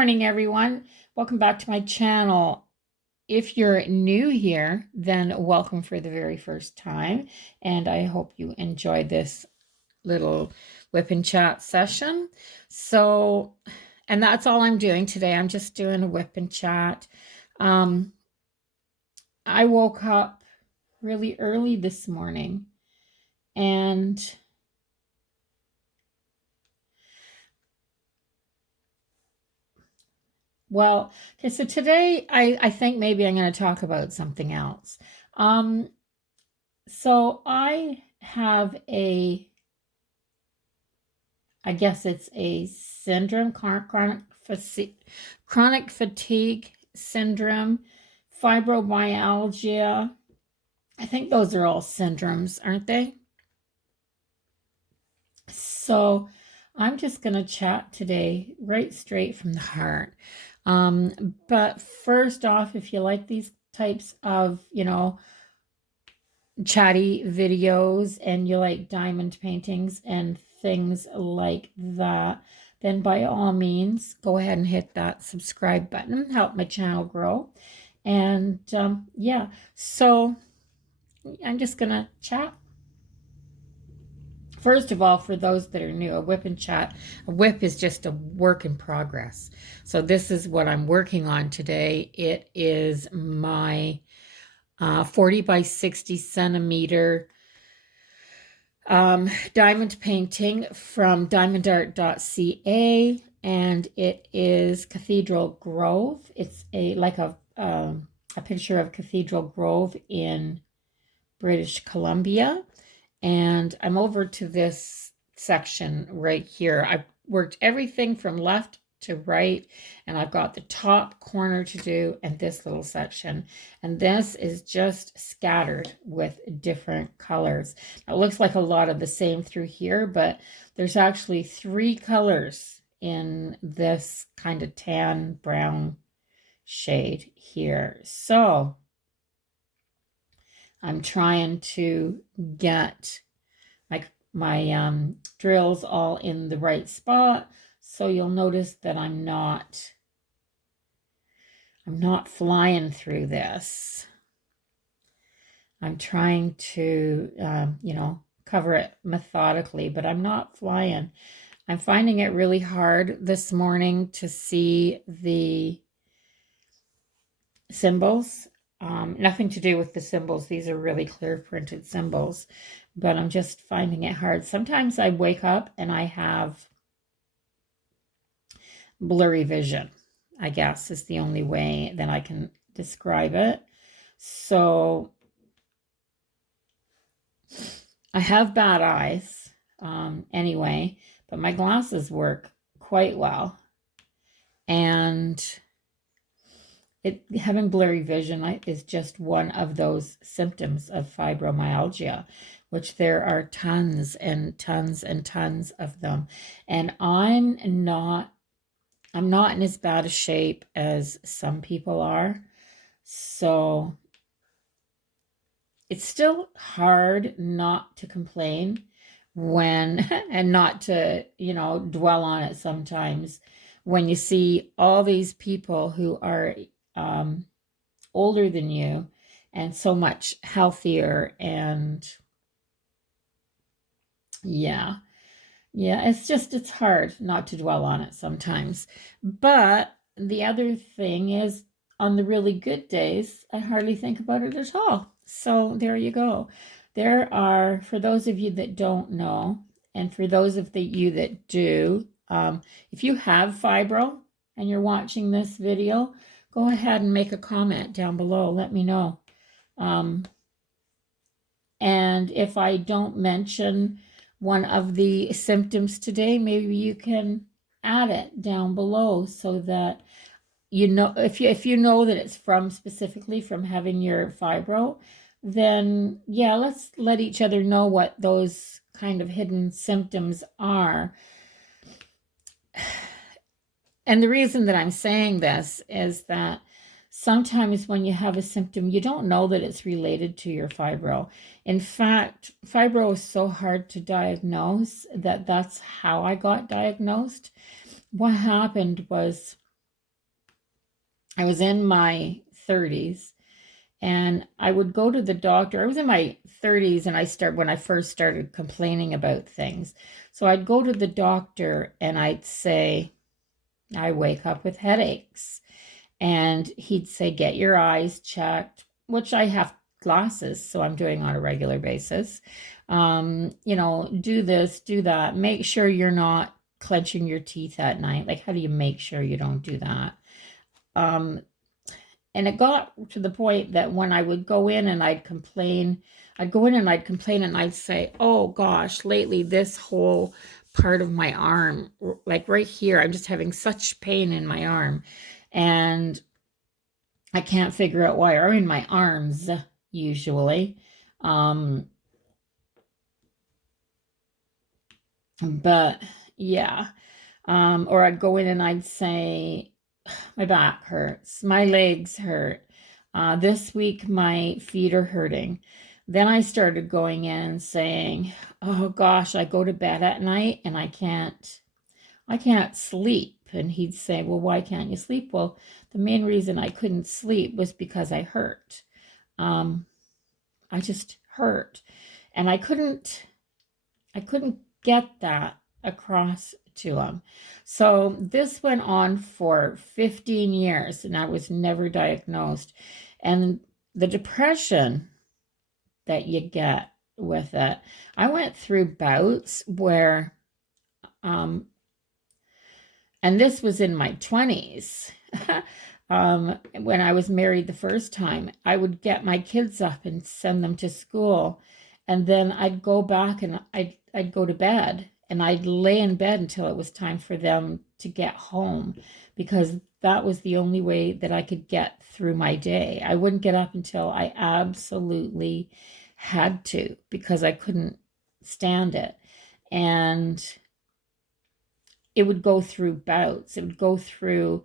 morning, everyone. Welcome back to my channel. If you're new here, then welcome for the very first time, and I hope you enjoy this little whip and chat session. And that's all I'm doing today. I'm just doing a whip and chat. I woke up really early this morning, and well, okay, so today I think maybe I'm going to talk about something else. So I have I guess it's a syndrome, chronic fatigue syndrome, fibromyalgia. I think those are all syndromes, aren't they? So I'm just going to chat today right straight from the heart. But first off, if you like these types of, chatty videos and you like diamond paintings and things like that, then by all means, go ahead and hit that subscribe button, help my channel grow. And yeah, so I'm just going to chat. First of all, for those that are new, a whip and chat, a whip is just a work in progress. So this is what I'm working on today. It is my 40 by 60 centimeter diamond painting from diamondart.ca, and it is Cathedral Grove. It's a picture of Cathedral Grove in British Columbia. And I'm over to this section right here. I've worked everything from left to right, and I've got the top corner to do and this little section. And this is just scattered with different colors. It looks like a lot of the same through here, but there's actually 3 colors in this kind of tan brown shade here. So I'm trying to get my drills all in the right spot. So you'll notice that I'm not flying through this. I'm trying to, cover it methodically, but I'm not flying. I'm finding it really hard this morning to see the symbols. Nothing to do with the symbols. These are really clear printed symbols, but I'm just finding it hard. Sometimes I wake up and I have blurry vision, I guess is the only way that I can describe it. So I have bad eyes anyway, but my glasses work quite well. And having blurry vision is just one of those symptoms of fibromyalgia, which there are tons and tons and tons of them. And I'm not in as bad a shape as some people are. So it's still hard not to complain and not to, dwell on it sometimes when you see all these people who are older than you and so much healthier. And yeah, it's hard not to dwell on it sometimes. But the other thing is, on the really good days, I hardly think about it at all. So there you go. There are, for those of you that don't know, and for those of you that do, if you have fibro and you're watching this video, go ahead and make a comment down below. Let me know. And if I don't mention one of the symptoms today, maybe you can add it down below so that if you know that it's specifically from having your fibro, then yeah, let's let each other know what those kind of hidden symptoms are. And the reason that I'm saying this is that sometimes when you have a symptom, you don't know that it's related to your fibro. In fact, fibro is so hard to diagnose that's how I got diagnosed. What happened was I was in my 30s, and I would go to the doctor. I was in my 30s and when I first started complaining about things. So I'd go to the doctor and I'd say, I wake up with headaches. And he'd say, get your eyes checked, which I have glasses, so I'm doing on a regular basis. Do this, do that. Make sure you're not clenching your teeth at night. Like, how do you make sure you don't do that? Um, and it got to the point that when I would go in and I'd complain, and I'd say, oh gosh, lately this whole part of my arm, like right here, I'm just having such pain in my arm. And I can't figure out why, or in my arms usually. Um, but yeah. Or I'd go in and I'd say, my back hurts, my legs hurt. This week my feet are hurting. Then I started going in and saying, oh gosh, I go to bed at night and I can't sleep. And he'd say, well, why can't you sleep? Well, the main reason I couldn't sleep was because I hurt. I just hurt. And I couldn't get that across to him. So this went on for 15 years and I was never diagnosed. And the depression that you get with it, I went through bouts where, and this was in my 20s. When I was married the first time, I would get my kids up and send them to school. And then I'd go back and I'd go to bed and I'd lay in bed until it was time for them to get home, because that was the only way that I could get through my day. I wouldn't get up until I absolutely had to, because I couldn't stand it. And it would go through bouts. It would go through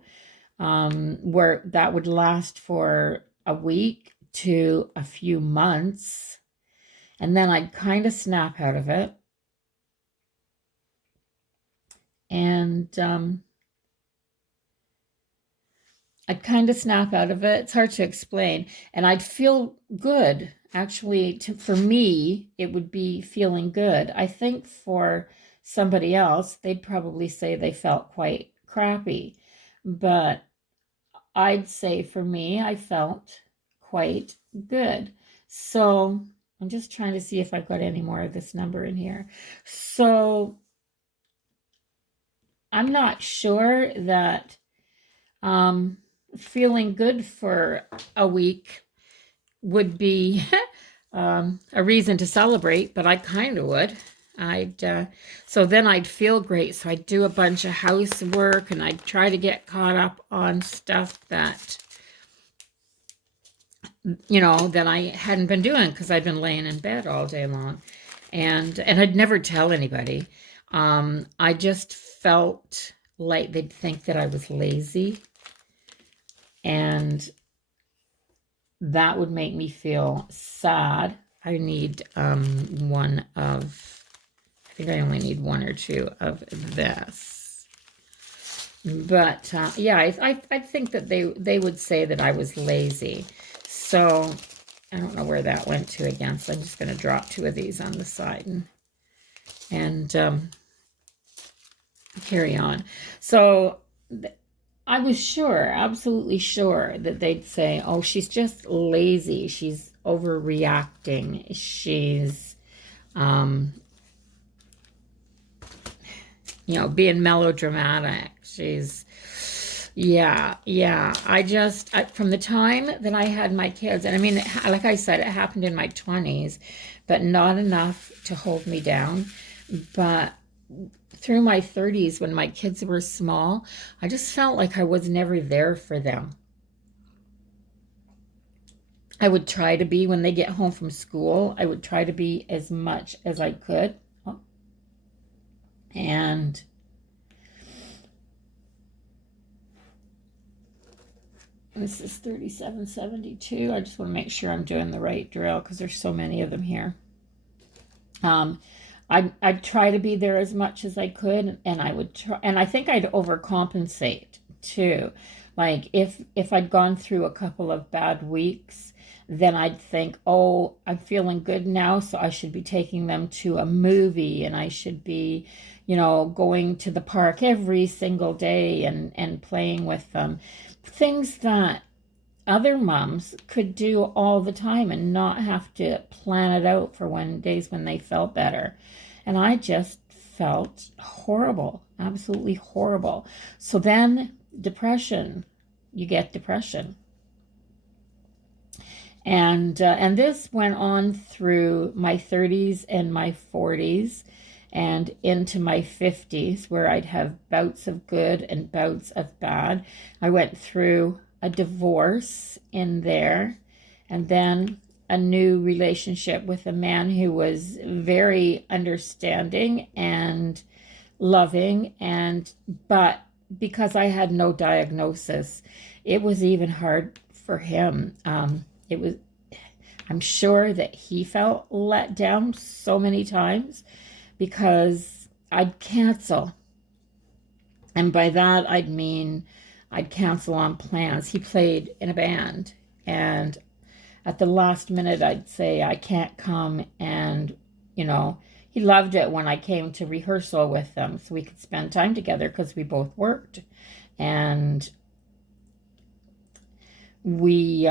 where that would last for a week to a few months. And then I'd kind of snap out of it. And I'd kind of snap out of it. It's hard to explain. And I'd feel good. Actually, for me, it would be feeling good. I think for somebody else, they'd probably say they felt quite crappy. But I'd say for me, I felt quite good. So I'm just trying to see if I've got any more of this number in here. So I'm not sure that feeling good for a week would be a reason to celebrate, but I kind of would. So then I'd feel great. So I'd do a bunch of housework and I'd try to get caught up on stuff that, that I hadn't been doing because I'd been laying in bed all day long. And I'd never tell anybody. I just felt like they'd think that I was lazy. And that would make me feel sad. I need I think I only need one or two of this. But yeah, I think that they would say that I was lazy. So I don't know where that went to again. So I'm just going to drop two of these on the side and carry on. So I was sure, absolutely sure, that they'd say, oh, she's just lazy. She's overreacting. She's, being melodramatic. Yeah. From the time that I had my kids, and I mean, like I said, it happened in my 20s, but not enough to hold me down. But through my 30s, when my kids were small, I just felt like I was never there for them. I would try to be, when they get home from school, I would try to be as much as I could. And this is 3772. I just want to make sure I'm doing the right drill because there's so many of them here. I'd try to be there as much as I could, and I would try, and I think I'd overcompensate too. Like if I'd gone through a couple of bad weeks, then I'd think, oh, I'm feeling good now, so I should be taking them to a movie and I should be, going to the park every single day and playing with them. Things that other moms could do all the time and not have to plan it out for days when they felt better. And I just felt horrible, absolutely horrible. So then depression, you get depression. And this went on through my 30s and my 40s and into my 50s, where I'd have bouts of good and bouts of bad. I went through a divorce in there, and then a new relationship with a man who was very understanding and loving, but because I had no diagnosis, it was even hard for him. It was, I'm sure that he felt let down so many times because I'd cancel. And by that, I'd mean I'd cancel on plans. He played in a band, and at the last minute, I'd say, I can't come. And, he loved it when I came to rehearsal with them so we could spend time together because we both worked. And we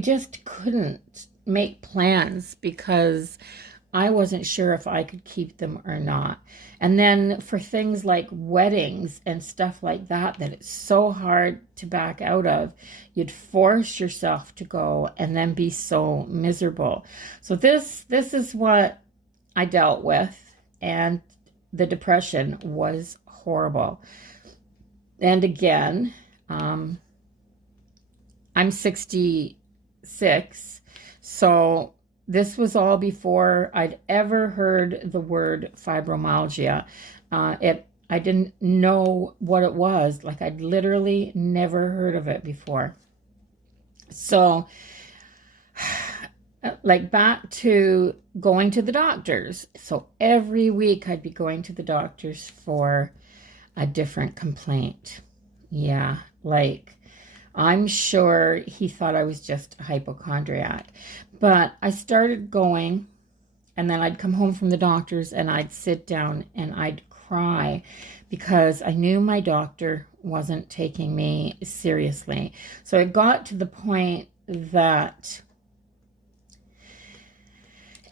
just couldn't make plans because I wasn't sure if I could keep them or not. And then for things like weddings and stuff like that, that it's so hard to back out of, you'd force yourself to go and then be so miserable. So this is what I dealt with, and the depression was horrible. And again, I'm 66, so this was all before I'd ever heard the word fibromyalgia. I didn't know what it was. Like, I'd literally never heard of it before. So, like, back to going to the doctors. So every week I'd be going to the doctors for a different complaint. Yeah, like, I'm sure he thought I was just a hypochondriac. But I started going, and then I'd come home from the doctors and I'd sit down and I'd cry because I knew my doctor wasn't taking me seriously. So it got to the point that,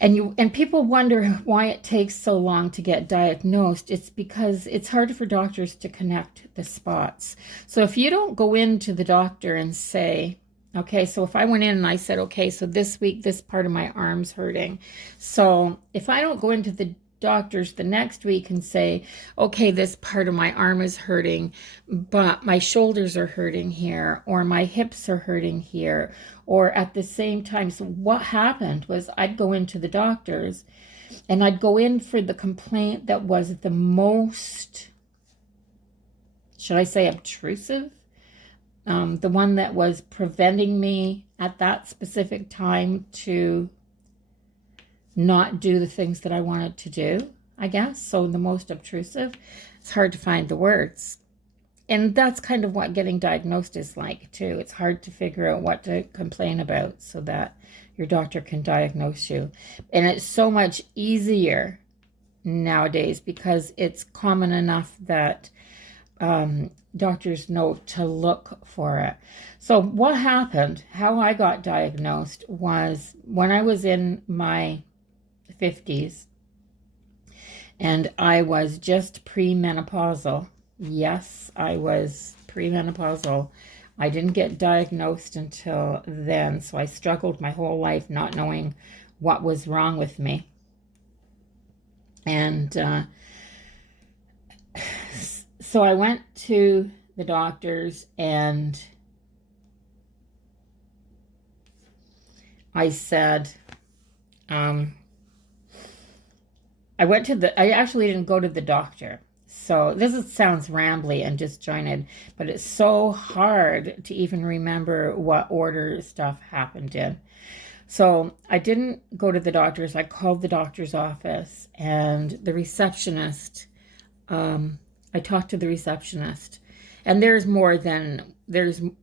and people wonder why it takes so long to get diagnosed. It's because it's hard for doctors to connect the spots. So if you don't go into the doctor and say, okay, so if I went in and I said, okay, so this week, this part of my arm's hurting. So if I don't go into the doctors the next week and say, okay, this part of my arm is hurting, but my shoulders are hurting here, or my hips are hurting here, or at the same time. So what happened was I'd go into the doctors and I'd go in for the complaint that was the most, should I say, obtrusive? The one that was preventing me at that specific time to not do the things that I wanted to do, I guess. So the most obtrusive. It's hard to find the words. And that's kind of what getting diagnosed is like, too. It's hard to figure out what to complain about so that your doctor can diagnose you. And it's so much easier nowadays because it's common enough that doctors know to look for it. So what happened, how I got diagnosed, was when I was in my 50s and I was just premenopausal. Yes, I was premenopausal. I didn't get diagnosed until then, so I struggled my whole life not knowing what was wrong with me. And so I went to the doctors and I said, I actually didn't go to the doctor. So sounds rambly and disjointed, but it's so hard to even remember what order stuff happened in. So I didn't go to the doctors. I called the doctor's office, and the receptionist I talked to the receptionist, and there's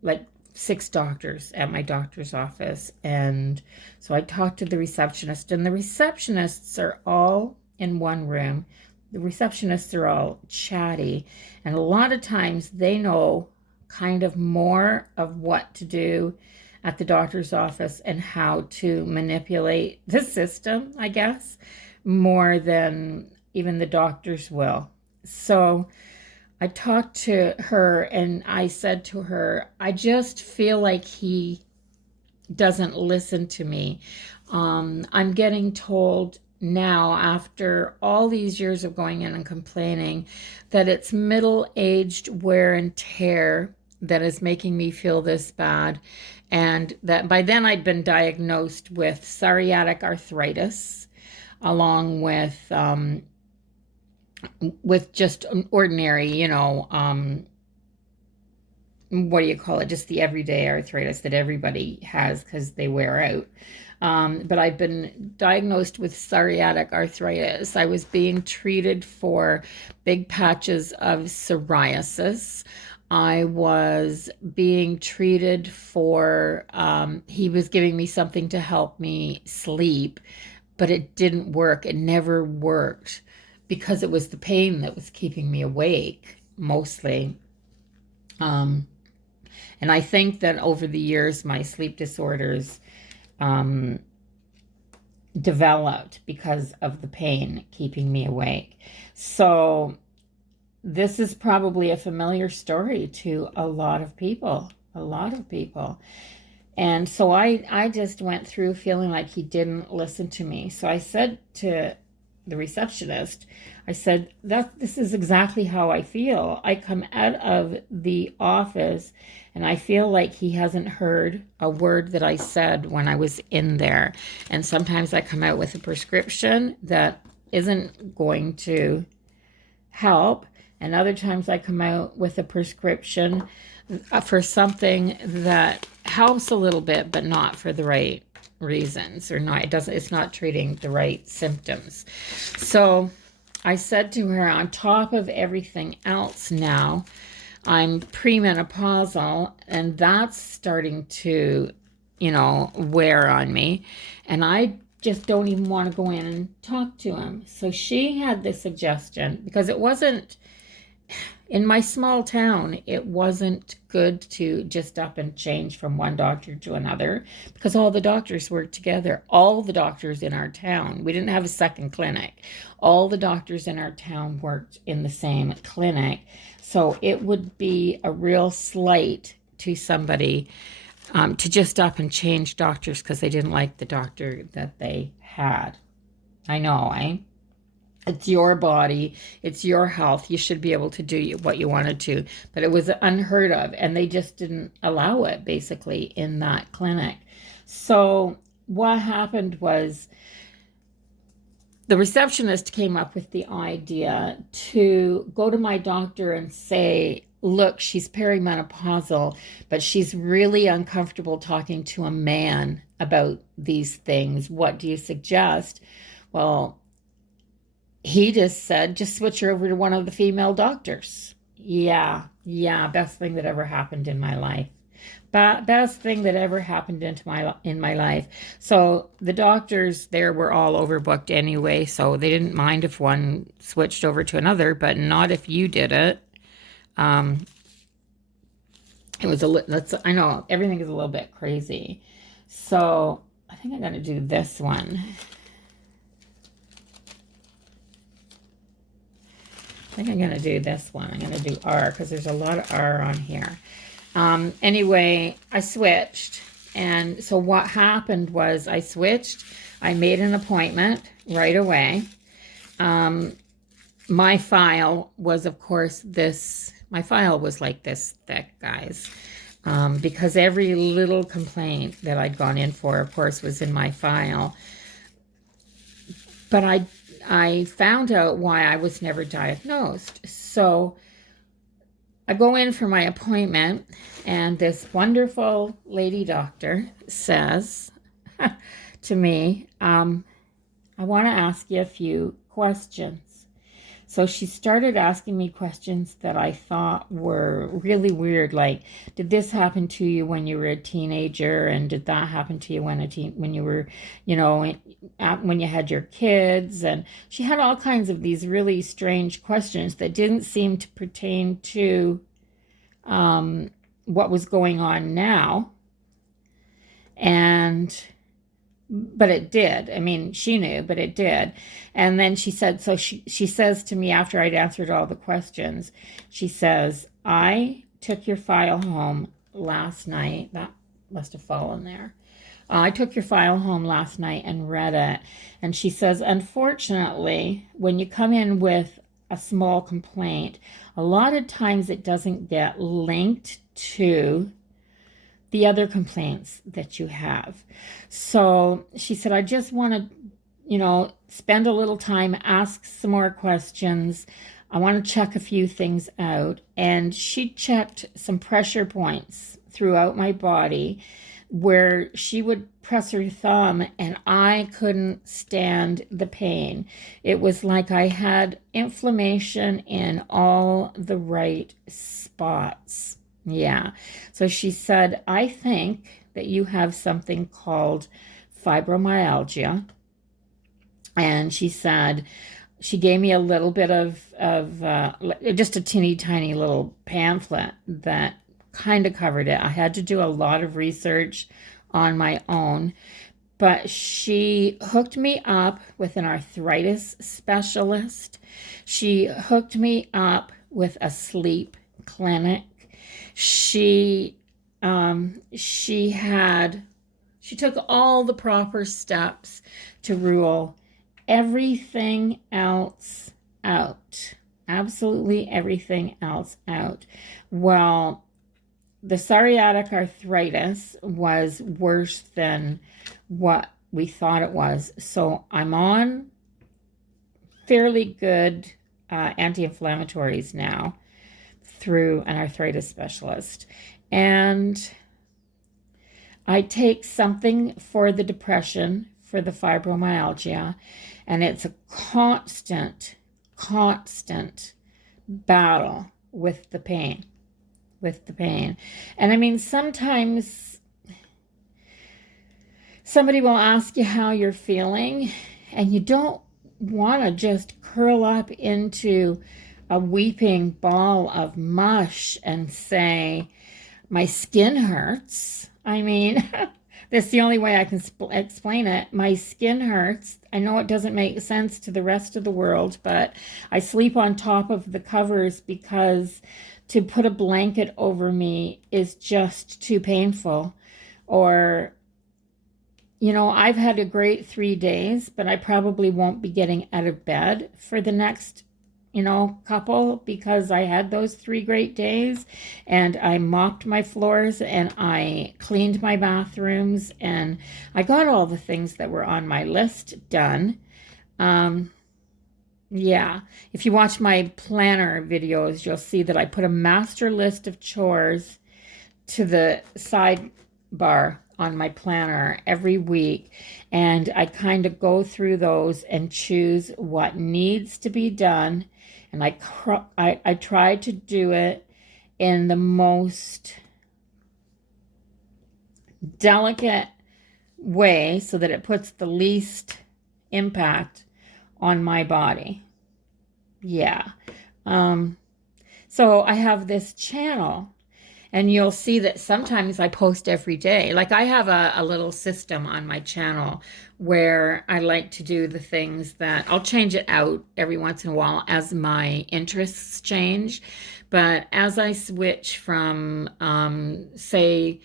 like 6 doctors at my doctor's office. And so I talked to the receptionist, and the receptionists are all in one room. The receptionists are all chatty, and a lot of times they know kind of more of what to do at the doctor's office and how to manipulate the system, I guess, more than even the doctors will. So I talked to her and I said to her, I just feel like he doesn't listen to me. I'm getting told now, after all these years of going in and complaining, that it's middle-aged wear and tear that is making me feel this bad. And that by then I'd been diagnosed with psoriatic arthritis, along with just ordinary, what do you call it? Just the everyday arthritis that everybody has because they wear out. But I've been diagnosed with psoriatic arthritis. I was being treated for big patches of psoriasis. I was being treated for, he was giving me something to help me sleep, but it didn't work. It never worked because it was the pain that was keeping me awake mostly. And I think that over the years, my sleep disorders developed because of the pain keeping me awake. So this is probably a familiar story to a lot of people, And so I just went through feeling like he didn't listen to me. So I said to the receptionist, I said, this is exactly how I feel. I come out of the office and I feel like he hasn't heard a word that I said when I was in there. And sometimes I come out with a prescription that isn't going to help. And other times I come out with a prescription for something that helps a little bit, but not for the right reasons, or not, it's not treating the right symptoms. So I said to her, on top of everything else now, I'm premenopausal, and that's starting to, wear on me. And I just don't even want to go in and talk to him. So she had this suggestion, because it wasn't, in my small town, it wasn't good to just up and change from one doctor to another, because all the doctors worked together. All the doctors in our town, we didn't have a second clinic. All the doctors in our town worked in the same clinic. So it would be a real slight to somebody to just up and change doctors because they didn't like the doctor that they had. I know, eh? It's your body, it's your health. You should be able to do what you wanted to. But it was unheard of, and they just didn't allow it, basically, in that clinic. So what happened was the receptionist came up with the idea to go to my doctor and say, look, she's perimenopausal, but she's really uncomfortable talking to a man about these things. What do you suggest? Well, he just said, just switch her over to one of the female doctors. Yeah, best thing that ever happened in my life. Best thing that ever happened in my life. So the doctors there were all overbooked anyway, so they didn't mind if one switched over to another, but not if you did it. It was I know everything is a little bit crazy. So I think I'm going to do this one. I think I'm going to do this one. I'm going to do R because there's a lot of R on here. Anyway, I switched. And so what happened was I switched. I made an appointment right away. My file was, of course, my file was like this thick, guys. Because every little complaint that I'd gone in for, of course, was in my file. But I found out why I was never diagnosed. So I go in for my appointment, and this wonderful lady doctor says to me, I want to ask you a few questions. So she started asking me questions that I thought were really weird, like, did this happen to you when you were a teenager, and did that happen to you when you were, you know, when you had your kids? And she had all kinds of these really strange questions that didn't seem to pertain to what was going on now. And but it did. I mean, she knew, but it did. And then she said, so she says to me after I'd answered all the questions, she says, I took your file home last night. That must have fallen there. I took your file home last night and read it. And she says, unfortunately, when you come in with a small complaint, a lot of times it doesn't get linked to the other complaints that you have. So she said, I just want to, spend a little time, ask some more questions. I want to check a few things out. And she checked some pressure points throughout my body where she would press her thumb and I couldn't stand the pain. It was like I had inflammation in all the right spots. Yeah. So she said, I think that you have something called fibromyalgia. And she said, she gave me a little bit of just a teeny tiny little pamphlet that kind of covered it. I had to do a lot of research on my own, but she hooked me up with an arthritis specialist. She hooked me up with a sleep clinic. She took all the proper steps to rule everything else out. Absolutely everything else out. Well, the psoriatic arthritis was worse than what we thought it was. So I'm on fairly good anti-inflammatories now through an arthritis specialist. And I take something for the depression, for the fibromyalgia, and it's a constant battle with the pain. And I mean, sometimes somebody will ask you how you're feeling, and you don't want to just curl up into a weeping ball of mush and say, my skin hurts. I mean, that's the only way I can explain it. My skin hurts. I know it doesn't make sense to the rest of the world, but I sleep on top of the covers because to put a blanket over me is just too painful. Or, I've had a great 3 days, but I probably won't be getting out of bed for the next couple, because I had those 3 great days and I mopped my floors and I cleaned my bathrooms and I got all the things that were on my list done. Yeah, if you watch my planner videos, you'll see that I put a master list of chores to the sidebar on my planner every week, and I kind of go through those and choose what needs to be done, and I try to do it in the most delicate way so that it puts the least impact on my body. Yeah. So I have this channel, and you'll see that sometimes I post every day. Like I have a little system on my channel where I like to do the things that I'll change it out every once in a while as my interests change. But as I switch from, say,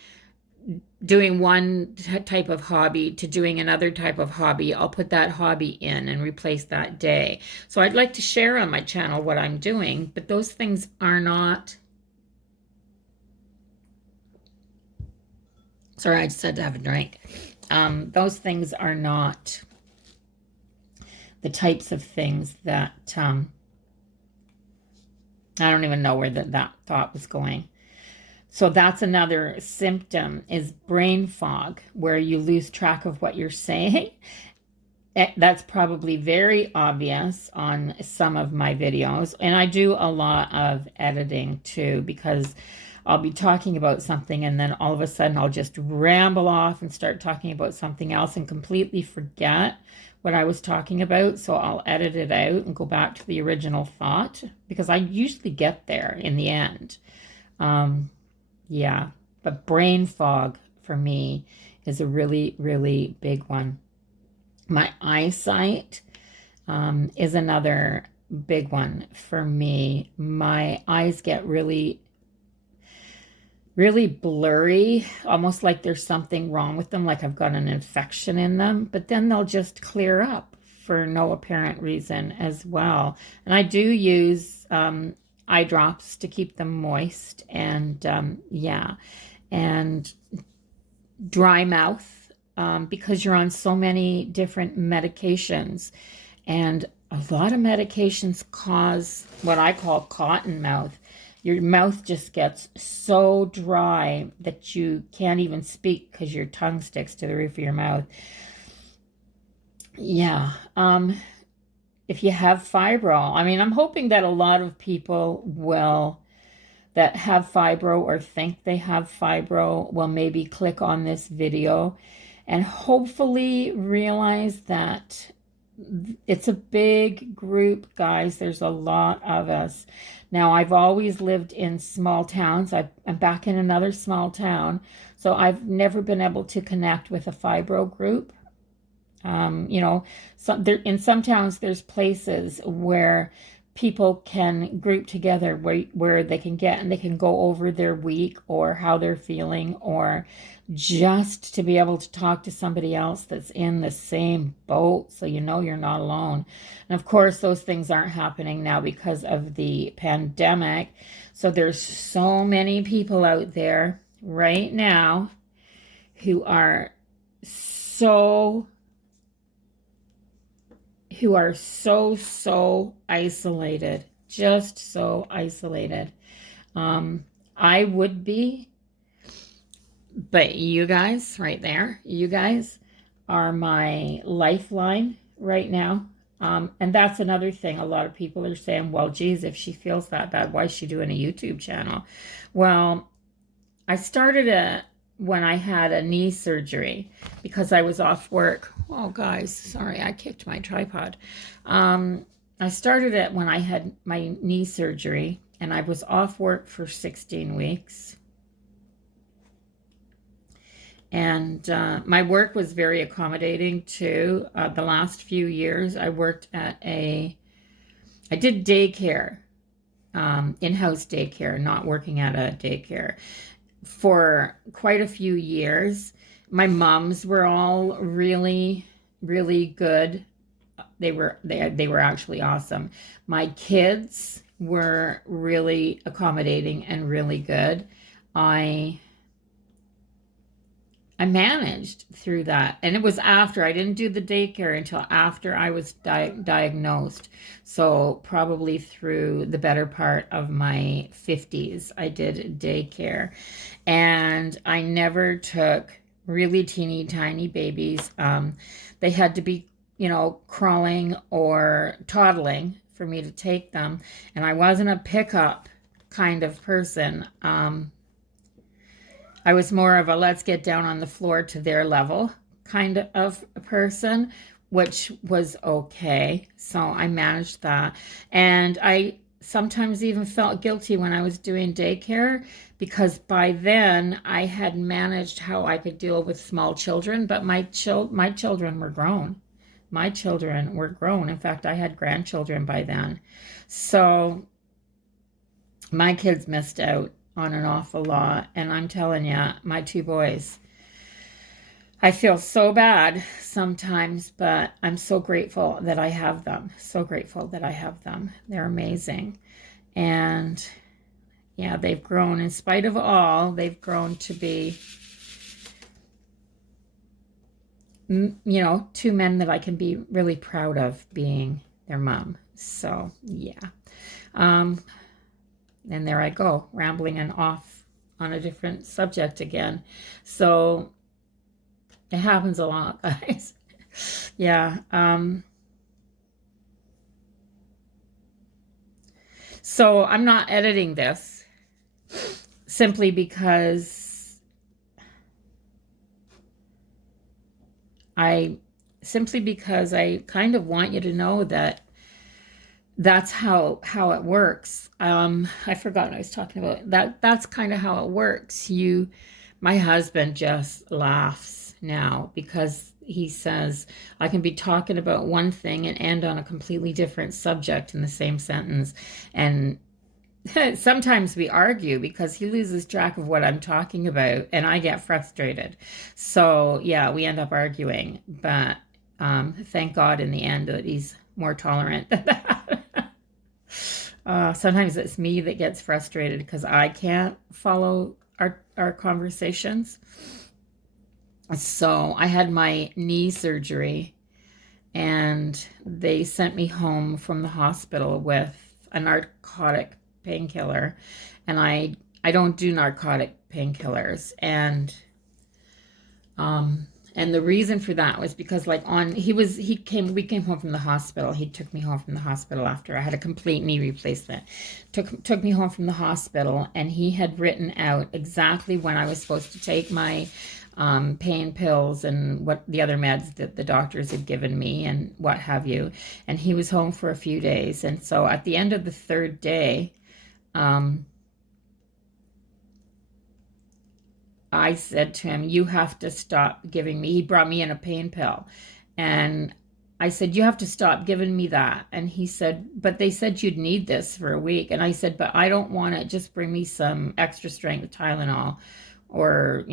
doing one type of hobby to doing another type of hobby, I'll put that hobby in and replace that day. So I'd like to share on my channel what I'm doing, but those things are not... Sorry, I just had to have a drink. Those things are not the types of things that... I don't even know where that thought was going. So that's another symptom, is brain fog, where you lose track of what you're saying. That's probably very obvious on some of my videos. And I do a lot of editing too, because I'll be talking about something and then all of a sudden I'll just ramble off and start talking about something else and completely forget what I was talking about. So I'll edit it out and go back to the original thought because I usually get there in the end. Yeah, but brain fog for me is a really, really big one. My eyesight is another big one for me. My eyes get really, really blurry, almost like there's something wrong with them, like I've got an infection in them, but then they'll just clear up for no apparent reason as well. And I do use eye drops to keep them moist, and yeah, and dry mouth because you're on so many different medications. And a lot of medications cause what I call cotton mouth. Your mouth just gets so dry that you can't even speak because your tongue sticks to the roof of your mouth. Yeah. If you have fibro, I mean, I'm hoping that a lot of people that have fibro or think they have fibro will maybe click on this video and hopefully realize that it's a big group, guys. There's a lot of us. Now, I've always lived in small towns. I'm back in another small town, so I've never been able to connect with a fibro group. You know, in some towns, there's places where people can group together where they can get and they can go over their week or how they're feeling, or just to be able to talk to somebody else that's in the same boat so you know you're not alone. And of course, those things aren't happening now because of the pandemic. So there's so many people out there right now who are so isolated, just so isolated. I would be, but you guys right there, you guys are my lifeline right now. And that's another thing. A lot of people are saying, well, geez, if she feels that bad, why is she doing a YouTube channel? Well, I started when I had a knee surgery because I was off work. Oh, guys, sorry, I kicked my tripod. I started it when I had my knee surgery, and I was off work for 16 weeks. And my work was very accommodating too. The last few years, I worked at I did daycare, in-house daycare, not working at a daycare, for quite a few years. My moms were all really, really good. They were actually awesome. My kids were really accommodating and really good. I managed through that. And it was after, I didn't do the daycare until after I was diagnosed. So probably through the better part of my 50s, I did daycare. And I never took really teeny tiny babies. They had to be, crawling or toddling for me to take them. And I wasn't a pickup kind of person. I was more of a let's get down on the floor to their level kind of a person, which was okay. So I managed that. And I sometimes even felt guilty when I was doing daycare because by then I had managed how I could deal with small children, but my children were grown. My children were grown. In fact, I had grandchildren by then. So my kids missed out on an awful lot. And I'm telling you, my two boys, I feel so bad sometimes, but I'm so grateful that I have them. So grateful that I have them. They're amazing. And yeah, they've grown, in spite of all, they've grown to be, two men that I can be really proud of being their mom. So yeah. And there I go, rambling and off on a different subject again. So it happens a lot, guys. Yeah. So I'm not editing this simply because I I kind of want you to know that that's how it works. I forgot what I was talking about. That's kind of how it works. My husband just laughs now because he says I can be talking about one thing and end on a completely different subject in the same sentence. And sometimes we argue because he loses track of what I'm talking about and I get frustrated. So, yeah, we end up arguing. But thank God in the end that he's more tolerant than that. Sometimes it's me that gets frustrated because I can't follow our conversations. So I had my knee surgery and they sent me home from the hospital with a narcotic painkiller. And I don't do narcotic painkillers. Um, and the reason for that was because we came home from the hospital. He took me home from the hospital after I had a complete knee replacement. Took me home from the hospital and he had written out exactly when I was supposed to take my pain pills and what the other meds that the doctors had given me and what have you. And he was home for a few days. And so at the end of the third day, um, I said to him, you have to stop giving me. He brought me in a pain pill. And I said, you have to stop giving me that. And he said, but they said you'd need this for a week. And I said, but I don't want it. Just bring me some extra strength Tylenol or,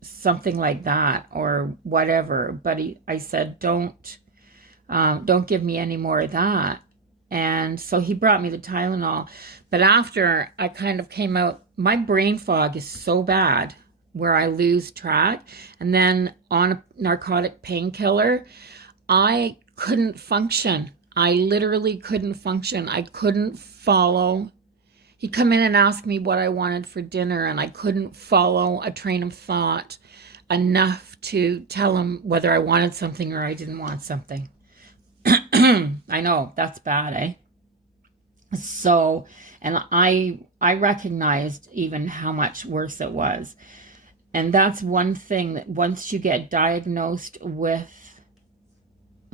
something like that or whatever. But I said, don't give me any more of that. And so he brought me the Tylenol. But after I kind of came out, my brain fog is so bad where I lose track. And then on a narcotic painkiller, I couldn't function. I literally couldn't function. I couldn't follow. He'd come in and ask me what I wanted for dinner, and I couldn't follow a train of thought enough to tell him whether I wanted something or I didn't want something. I know that's bad, eh? So, and I recognized even how much worse it was. And that's one thing that once you get diagnosed with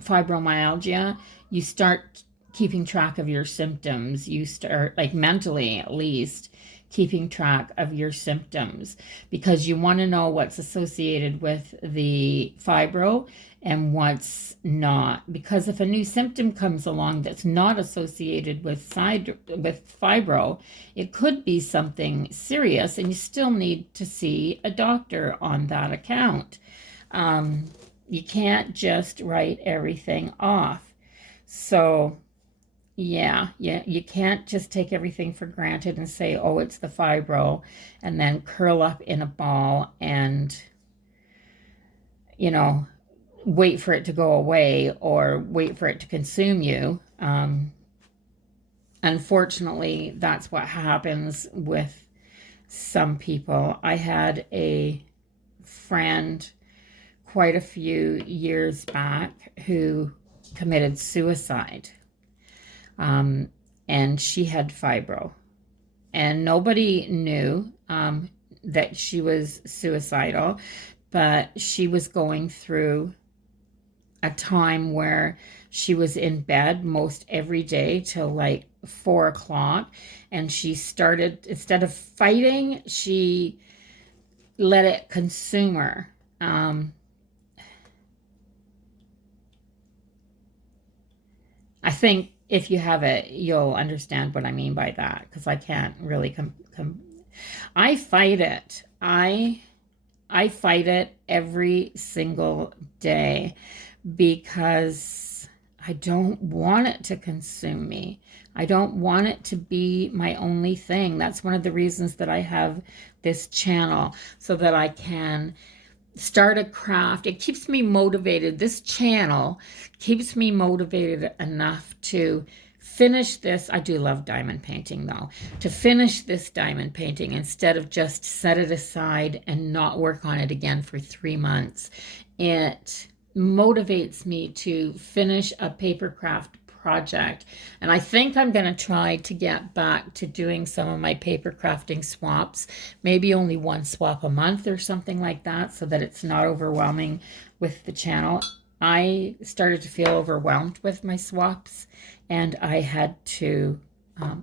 fibromyalgia, you start keeping track of your symptoms. You start, like mentally at least, keeping track of your symptoms because you want to know what's associated with the fibro and what's not. Because if a new symptom comes along that's not associated with fibro, it could be something serious and you still need to see a doctor on that account. You can't just write everything off. So yeah, you can't just take everything for granted and say, oh, it's the fibro, and then curl up in a ball and, you know, wait for it to go away or wait for it to consume you. Unfortunately, that's what happens with some people. I had a friend quite a few years back who committed suicide. And she had fibro. And nobody knew that she was suicidal, but she was going through a time where she was in bed most every day till like 4 o'clock. And she started, instead of fighting, she let it consume her. I think if you have it, you'll understand what I mean by that because I can't really I fight it. I fight it every single day because I don't want it to consume me. I don't want it to be my only thing. That's one of the reasons that I have this channel so that I can start a craft. It keeps me motivated. This channel keeps me motivated enough to finish this. I do love diamond painting though. To finish this diamond painting instead of just set it aside and not work on it again for 3 months. It motivates me to finish a paper craft project. And I think I'm going to try to get back to doing some of my paper crafting swaps, maybe only one swap a month or something like that, so that it's not overwhelming with the channel. I started to feel overwhelmed with my swaps, and I had to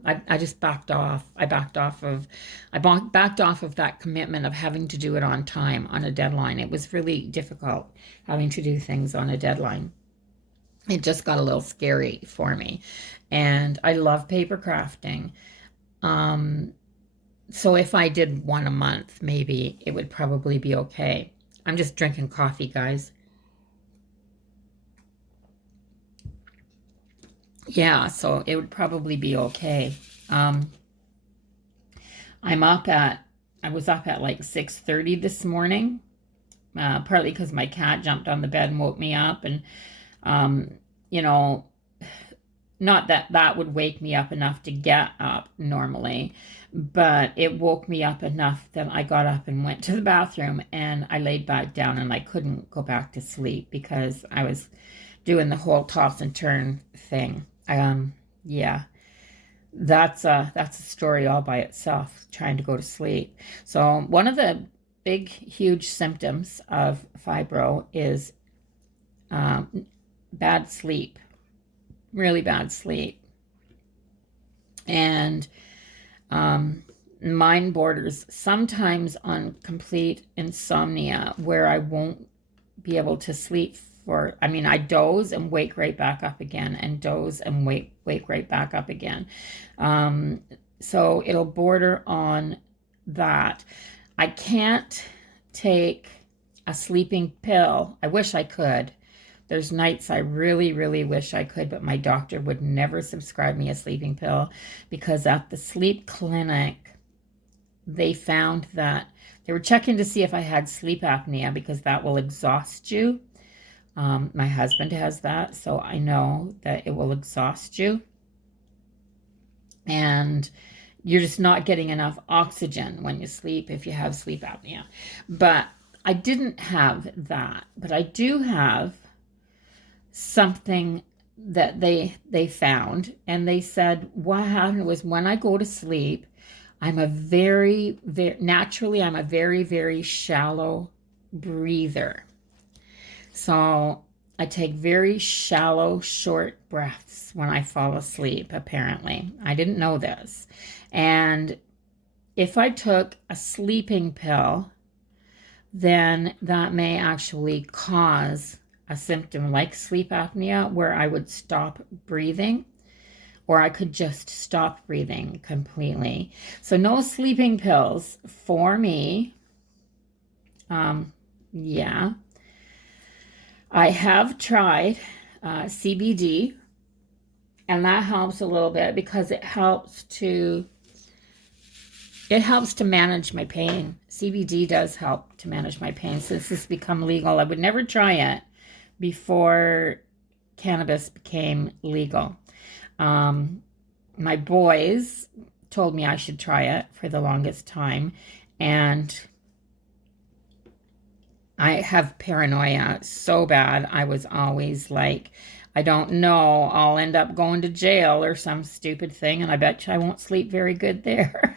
I just backed off. I backed off of that commitment of having to do it on time, on a deadline. It was really difficult having to do things on a deadline. It just got a little scary for me. And I love paper crafting. So if I did one a month, maybe it would probably be okay. I'm just drinking coffee, guys. Yeah, so it would probably be okay. I'm up at, I was up at like 6:30 this morning, partly because my cat jumped on the bed and woke me up. And, you know, not that that would wake me up enough to get up normally, but it woke me up enough that I got up and went to the bathroom, and I laid back down, and I couldn't go back to sleep because I was doing the whole toss and turn thing. Yeah, that's a story all by itself, trying to go to sleep. So one of the big, huge symptoms of fibro is bad sleep, really bad sleep. And mine borders sometimes on complete insomnia, where I won't be able to sleep for, I mean, I doze and wake right back up again, and doze and wake right back up again. So it'll border on that. I can't take a sleeping pill. I wish I could. There's nights I really, really wish I could, but my doctor would never prescribe me a sleeping pill, because at the sleep clinic, they found that they were checking to see if I had sleep apnea, because that will exhaust you. My husband has that, so I know that it will exhaust you. And you're just not getting enough oxygen when you sleep if you have sleep apnea. But I didn't have that. But I do have something that they found, and they said what happened was, when I go to sleep, I'm a very, naturally, I'm a very, very shallow breather. So I take very shallow, short breaths when I fall asleep, apparently. I didn't know this. And if I took a sleeping pill, then that may actually cause a symptom like sleep apnea, where I would stop breathing, or I could just stop breathing completely. So no sleeping pills for me. Yeah. I have tried CBD, and that helps a little bit, because it helps to manage my pain. CBD does help to manage my pain. Since this has become legal, I would never try it before cannabis became legal. My boys told me I should try it for the longest time, and I have paranoia so bad. I was always like, I don't know, I'll end up going to jail or some stupid thing, and I bet you I won't sleep very good there.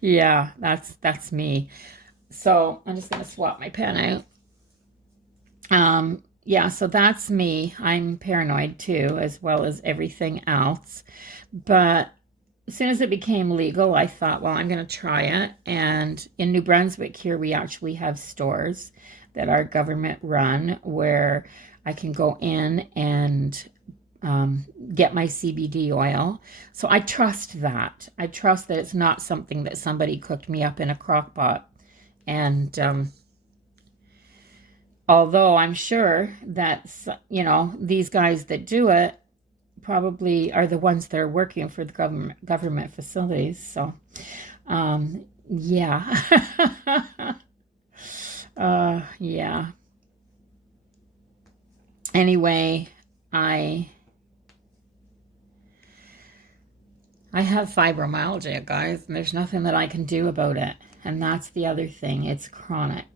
Yeah, that's me. So I'm just going to swap my pen out. Yeah, so that's me. I'm paranoid too, as well as everything else. But as soon as it became legal, I thought, well, I'm going to try it. And in New Brunswick here, we actually have stores that are government run, where I can go in and get my CBD oil. So I trust that. I trust that it's not something that somebody cooked me up in a crock pot. And although I'm sure that, these guys that do it probably are the ones that are working for the government facilities. So, yeah. Yeah. Anyway, I have fibromyalgia, guys, and there's nothing that I can do about it. And that's the other thing. It's chronic.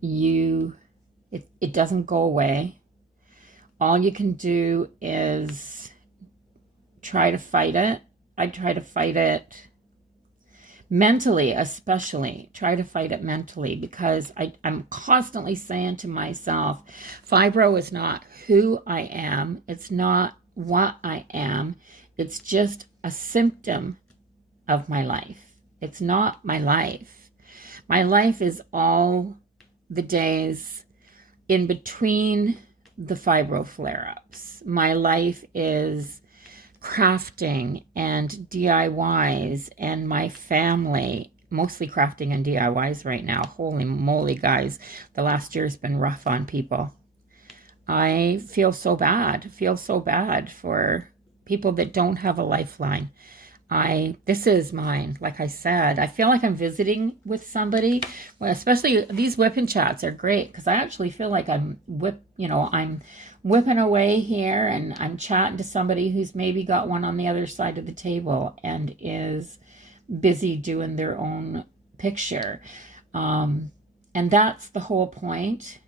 You It doesn't go away. All you can do is try to fight it. I try to fight it mentally, especially. Try to fight it mentally, because I'm constantly saying to myself, fibro is not who I am. It's not what I am. It's just a symptom of my life. It's not my life. My life is all the days in between the fibro flare-ups. My life is crafting and DIYs and my family, mostly crafting and DIYs right now. Holy moly, guys, the last year has been rough on people. I feel so bad for people that don't have a lifeline. This is mine. Like I said, I feel like I'm visiting with somebody. Well, especially these whipping chats are great, because I actually feel like I'm whipping away here, and I'm chatting to somebody who's maybe got one on the other side of the table and is busy doing their own picture. And that's the whole point.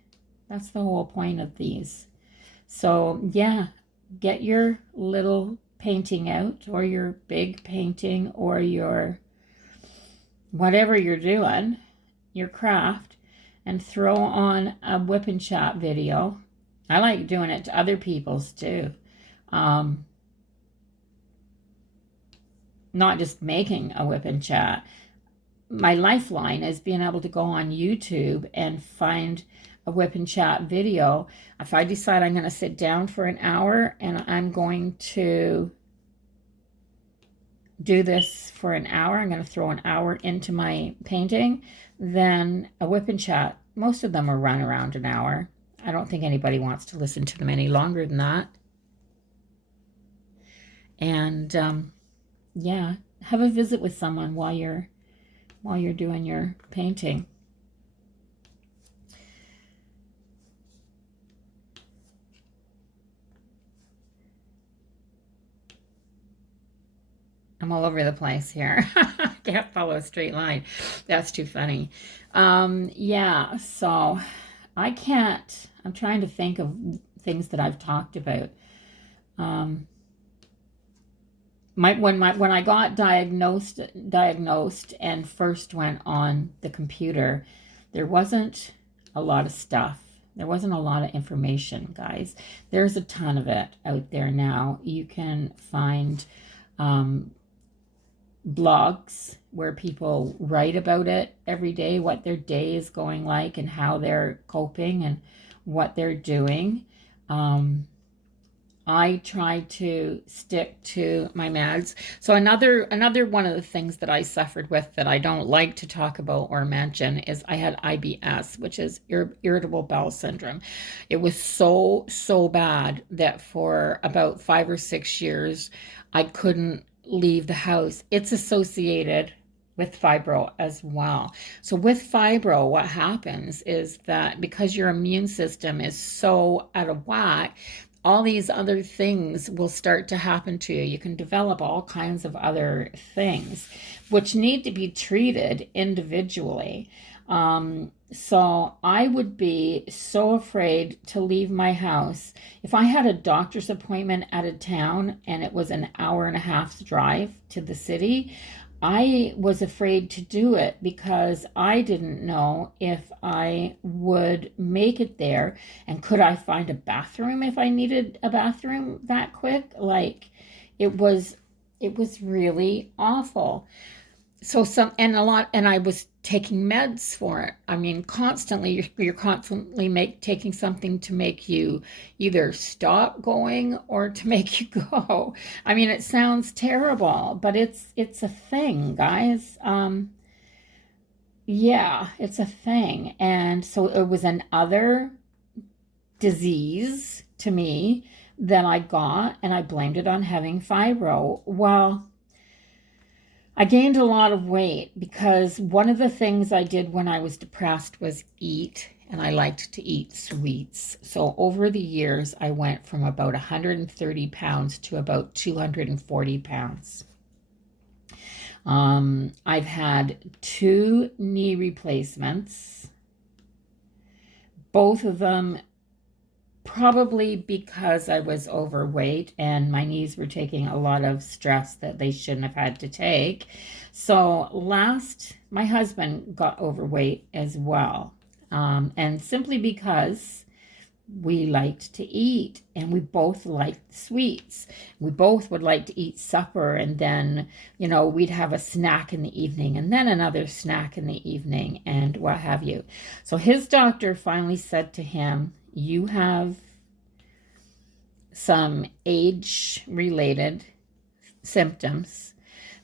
That's the whole point of these. So yeah, get your little painting out, or your big painting, or your whatever you're doing, your craft, and throw on a whip and chat video. I like doing it to other people's too. Not just making a whip and chat. My lifeline is being able to go on YouTube and find a whip and chat video. If I decide I'm going to sit down for an hour and I'm going to do this for an hour, I'm going to throw an hour into my painting, then a whip and chat, most of them are run around an hour. I don't think anybody wants to listen to them any longer than that. And yeah, have a visit with someone while you're doing your painting. I'm all over the place here. I can't follow a straight line. That's too funny. Yeah, so I'm trying to think of things that I've talked about. When I got diagnosed and first went on the computer, there wasn't a lot of stuff. There wasn't a lot of information, guys. There's a ton of it out there now. You can find blogs where people write about it every day, what their day is going like and how they're coping and what they're doing. I try to stick to my meds. So another one of the things that I suffered with that I don't like to talk about or mention is I had IBS, which is irritable bowel syndrome. It was so bad that for about 5 or 6 years I couldn't leave the house. It's associated with fibro as well. So with fibro, what happens is that because your immune system is so out of whack, all these other things will start to happen to you. You can develop all kinds of other things which need to be treated individually. So I would be so afraid to leave my house. If I had a doctor's appointment out of town and it was an hour and a half's drive to the city, I was afraid to do it because I didn't know if I would make it there, and could I find a bathroom if I needed a bathroom that quick. Like, it was really awful. So and I was taking meds for it. I mean, constantly, you're constantly taking something to make you either stop going or to make you go. I mean, it sounds terrible, but it's a thing, guys. Yeah, it's a thing. And so it was another disease to me that I got, and I blamed it on having fibro. Well, I gained a lot of weight because one of the things I did when I was depressed was eat, and I liked to eat sweets. So over the years, I went from about 130 pounds to about 240 pounds. I've had 2 knee replacements, Both of them probably because I was overweight and my knees were taking a lot of stress that they shouldn't have had to take. So my husband got overweight as well. And simply because we liked to eat and we both liked sweets. We both would like to eat supper and then, we'd have a snack in the evening and then another snack in the evening and what have you. So his doctor finally said to him, you have some age-related symptoms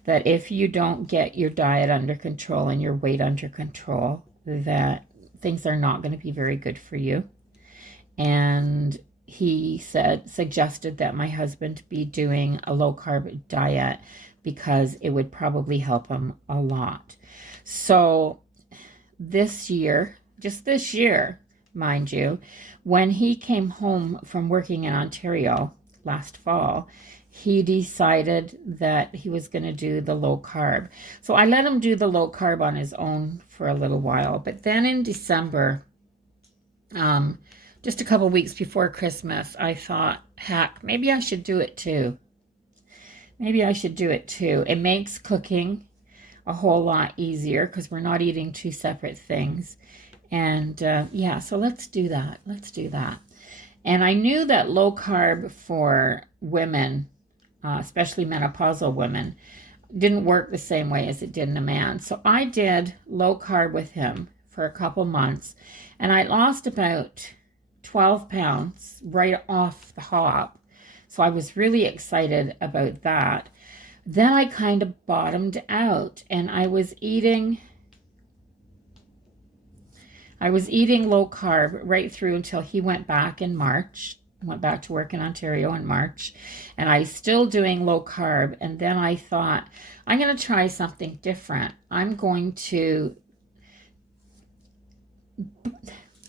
that if you don't get your diet under control and your weight under control, that things are not going to be very good for you. And he suggested that my husband be doing a low-carb diet because it would probably help him a lot. So just this year, mind you, when he came home from working in Ontario last fall, he decided that he was going to do the low carb. So I let him do the low carb on his own for a little while. But then in December, just a couple weeks before Christmas, I thought, heck, maybe I should do it too. Maybe I should do it too. It makes cooking a whole lot easier because we're not eating two separate things. And yeah, so let's do that. Let's do that. And I knew that low carb for women, especially menopausal women, didn't work the same way as it did in a man. So I did low carb with him for a couple months, and I lost about 12 pounds right off the hop. So I was really excited about that. Then I kind of bottomed out, and I was eating low carb right through until he went back in March. Went back to work in Ontario in March, and I was still doing low carb. And then I thought, I'm going to try something different.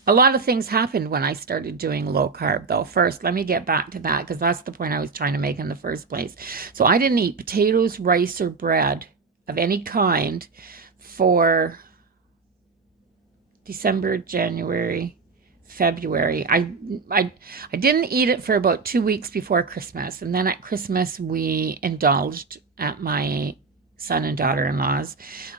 A lot of things happened when I started doing low carb, though. First, let me get back to that because that's the point I was trying to make in the first place. So I didn't eat potatoes, rice, or bread of any kind for December, January, February. I didn't eat it for about 2 weeks before Christmas. And then at Christmas, we indulged at my son and daughter-in-law's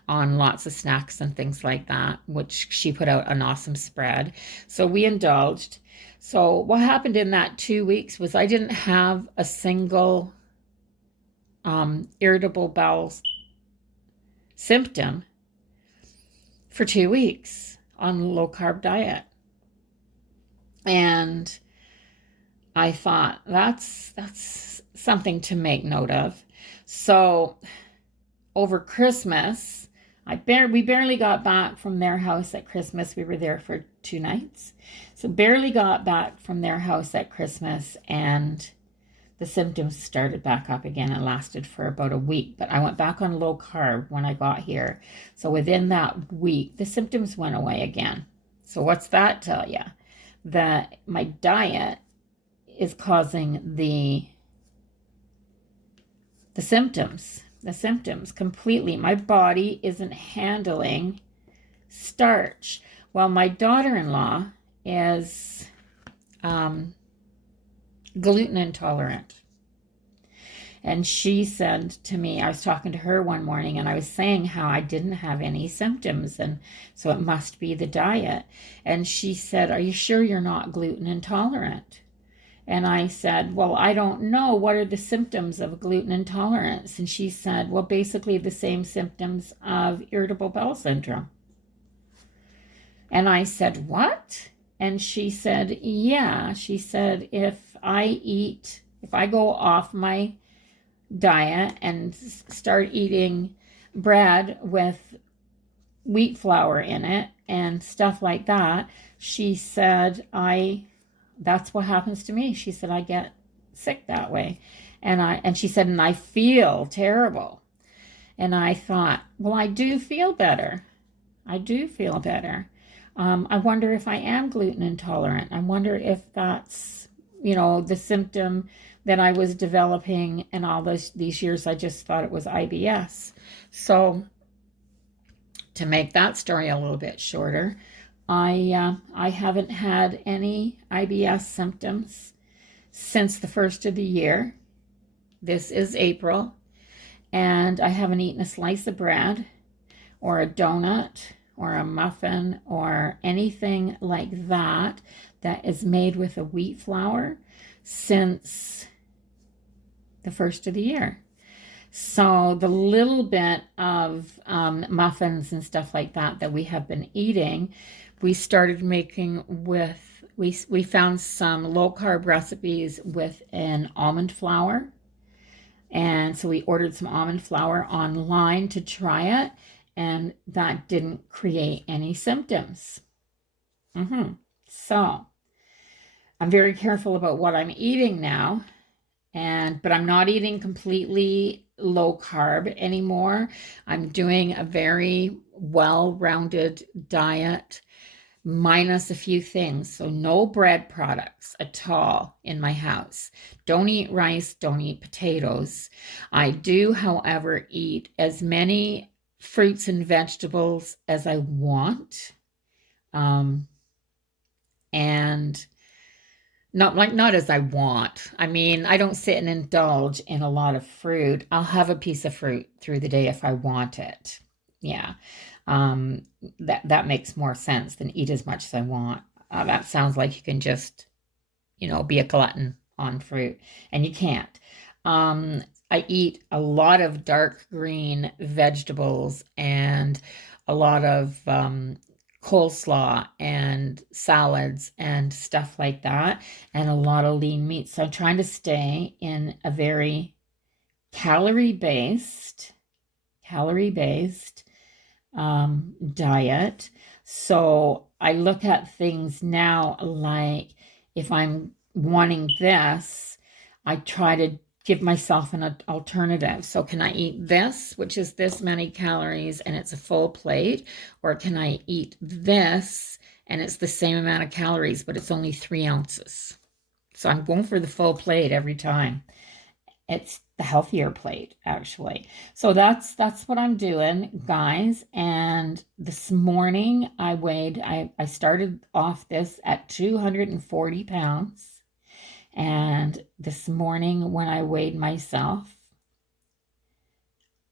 on lots of snacks and things like that, which she put out an awesome spread. So we indulged. So what happened in that 2 weeks was I didn't have a single irritable bowel symptom for 2 weeks on a low-carb diet. And I thought, that's something to make note of. So over Christmas, we barely got back from their house at Christmas. We were there for 2 nights. So barely got back from their house at Christmas, and the symptoms started back up again and lasted for about a week. But I went back on low carb when I got here. So within that week, the symptoms went away again. So what's that tell you? That my diet is causing the symptoms completely. My body isn't handling starch. Well, my daughter-in-law is gluten intolerant. And she said to me, I was talking to her one morning and I was saying how I didn't have any symptoms, and so it must be the diet. And she said, are you sure you're not gluten intolerant? And I said, well, I don't know. What are the symptoms of gluten intolerance? And she said, well, basically the same symptoms of irritable bowel syndrome. And I said, what? And she said, yeah. She said, if I go off my diet and start eating bread with wheat flour in it and stuff like that, she said, that's what happens to me. She said, I get sick that way. And she said, and I feel terrible. And I thought, well, I do feel better. I do feel better. I wonder if I am gluten intolerant. I wonder if that's, the symptom that I was developing, and all these years I just thought it was IBS. So to make that story a little bit shorter, I haven't had any IBS symptoms since the first of the year. This is April, and I haven't eaten a slice of bread or a donut or a muffin or anything like that that is made with a wheat flour since the first of the year. So the little bit of muffins and stuff like that we have been eating, we started making with, we found some low carb recipes with an almond flour. And so we ordered some almond flour online to try it, and that didn't create any symptoms. So I'm very careful about what I'm eating now, but I'm not eating completely low carb anymore. I'm doing a very well-rounded diet minus a few things. So no bread products at all in my house. Don't eat rice, don't eat potatoes. I do, however, eat as many fruits and vegetables as I want. And not as I want. I mean, I don't sit and indulge in a lot of fruit. I'll have a piece of fruit through the day if I want it. Yeah. Um, that makes more sense than eat as much as I want. That sounds like you can just, be a glutton on fruit, and you can't. I eat a lot of dark green vegetables and a lot of coleslaw and salads and stuff like that, and a lot of lean meat. So I'm trying to stay in a very calorie-based diet. So I look at things now like if I'm wanting this, I try to give myself an alternative. So can I eat this, which is this many calories and it's a full plate? Or can I eat this and it's the same amount of calories, but it's only 3 ounces? So I'm going for the full plate every time. It's the healthier plate, actually. So that's what I'm doing, guys. And this morning I started off this at 240 pounds. And this morning when I weighed myself,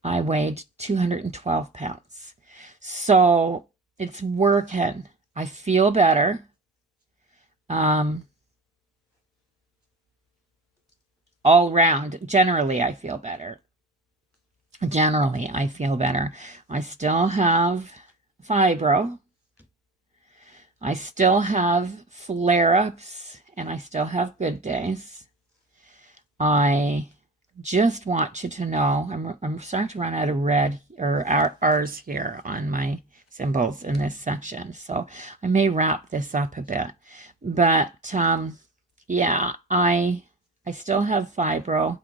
I weighed 212 pounds. So it's working. I feel better. All round, generally, I feel better. I still have fibro. I still have flare-ups, and I still have good days. I just want you to know, I'm starting to run out of red or R's here on my symbols in this section, so I may wrap this up a bit. But yeah, I still have fibro.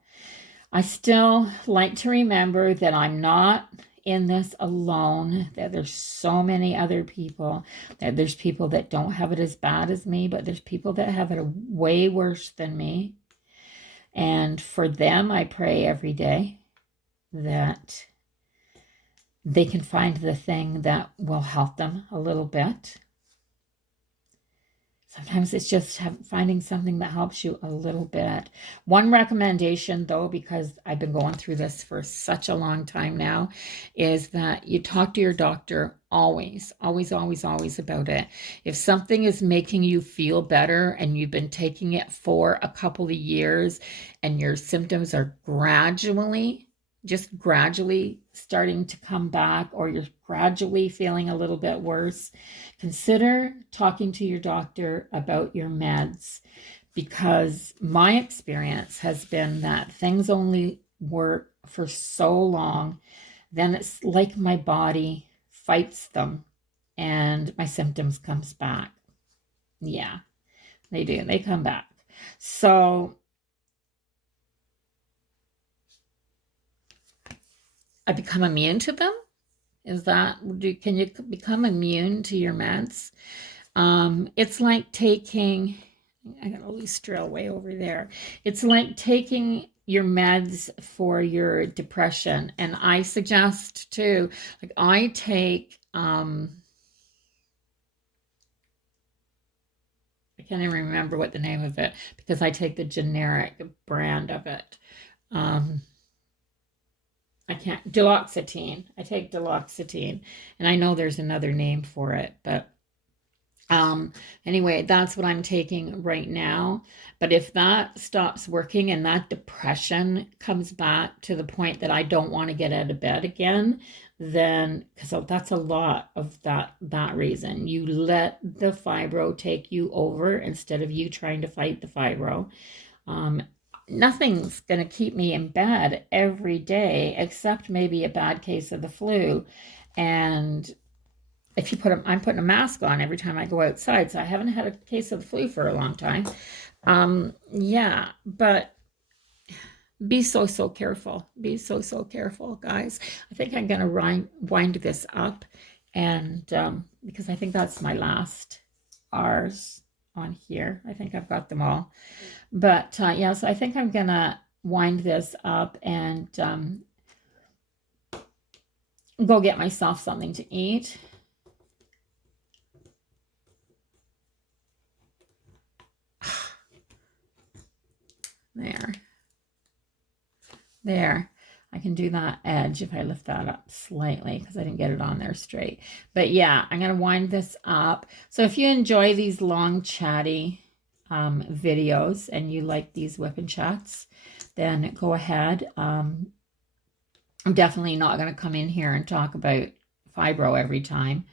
I still like to remember that I'm not in this alone, that there's so many other people, that there's people that don't have it as bad as me, but there's people that have it way worse than me. And for them, I pray every day that they can find the thing that will help them a little bit. Sometimes it's just finding something that helps you a little bit. One recommendation, though, because I've been going through this for such a long time now, is that you talk to your doctor always about it. If something is making you feel better and you've been taking it for a couple of years and your symptoms are just gradually starting to come back, or you're gradually feeling a little bit worse, consider talking to your doctor about your meds, because my experience has been that things only work for so long, then it's like my body fights them and my symptoms comes back. Yeah, they do. They come back. So I become immune to them. Can you become immune to your meds? It's like taking, I got a loose drill way over there. It's like taking your meds for your depression. And I suggest too, like I take can't even remember what the name of it, because I take the generic brand of it. I can't, duloxetine. I take duloxetine, and I know there's another name for it, but um, anyway, that's what I'm taking right now. But if that stops working and that depression comes back to the point that I don't want to get out of bed again, then because that's a lot of that reason. You let the fibro take you over instead of you trying to fight the fibro. Um, Nothing's going to keep me in bed every day except maybe a bad case of the flu. And if you I'm putting a mask on every time I go outside, so I haven't had a case of the flu for a long time. Yeah, but be so careful. Be so careful, guys. I think I'm gonna wind this up, and because I think that's my last R's on here. I think I've got them all. But yeah, so I think I'm gonna wind this up and go get myself something to eat. There. I can do that edge if I lift that up slightly because I didn't get it on there straight. But yeah, I'm going to wind this up. So if you enjoy these long chatty videos and you like these whip and chats, then go ahead. I'm definitely not going to come in here and talk about fibro every time.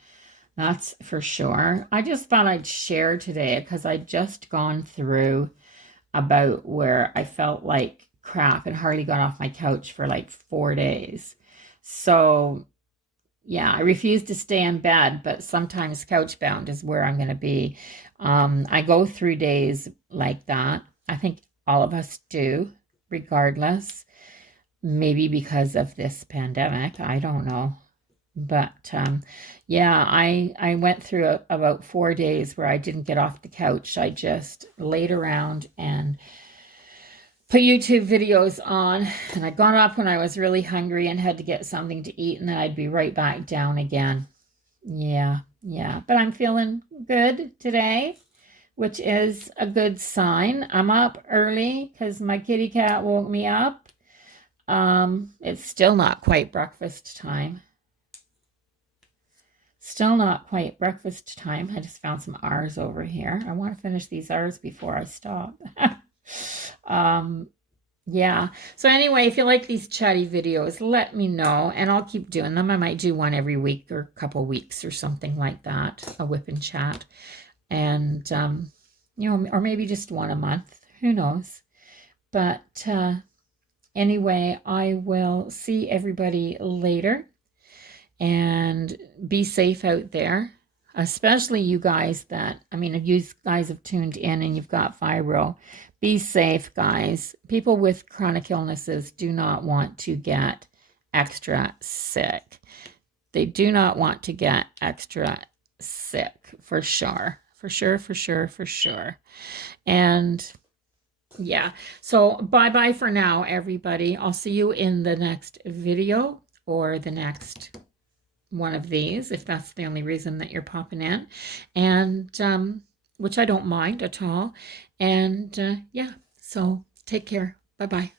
That's for sure. I just thought I'd share today because I'd just gone through about where I felt like crap and hardly got off my couch for like 4 days. So yeah, I refuse to stay in bed, but sometimes couch bound is where I'm going to be. I go through days like that. I think all of us do, regardless. Maybe because of this pandemic. I don't know. But yeah, I went through about 4 days where I didn't get off the couch. I just laid around and put YouTube videos on, and I got up when I was really hungry and had to get something to eat, and then I'd be right back down again. Yeah, but I'm feeling good today, which is a good sign. I'm up early because my kitty cat woke me up. It's still not quite breakfast time. Still not quite breakfast time. I just found some R's over here. I want to finish these R's before I stop. Yeah. So anyway, if you like these chatty videos, let me know, and I'll keep doing them. I might do one every week or a couple weeks or something like that, a whip and chat. And, you know, or maybe just one a month. Who knows? But anyway, I will see everybody later, and be safe out there. Especially you guys that, I mean, you guys have tuned in and you've got fibro. Be safe, guys. People with chronic illnesses do not want to get extra sick. They do not want to get extra sick, for sure. For sure. And yeah, so bye-bye for now, everybody. I'll see you in the next video or the next one of these, if that's the only reason that you're popping in, and which I don't mind at all. And yeah, so take care. Bye-bye.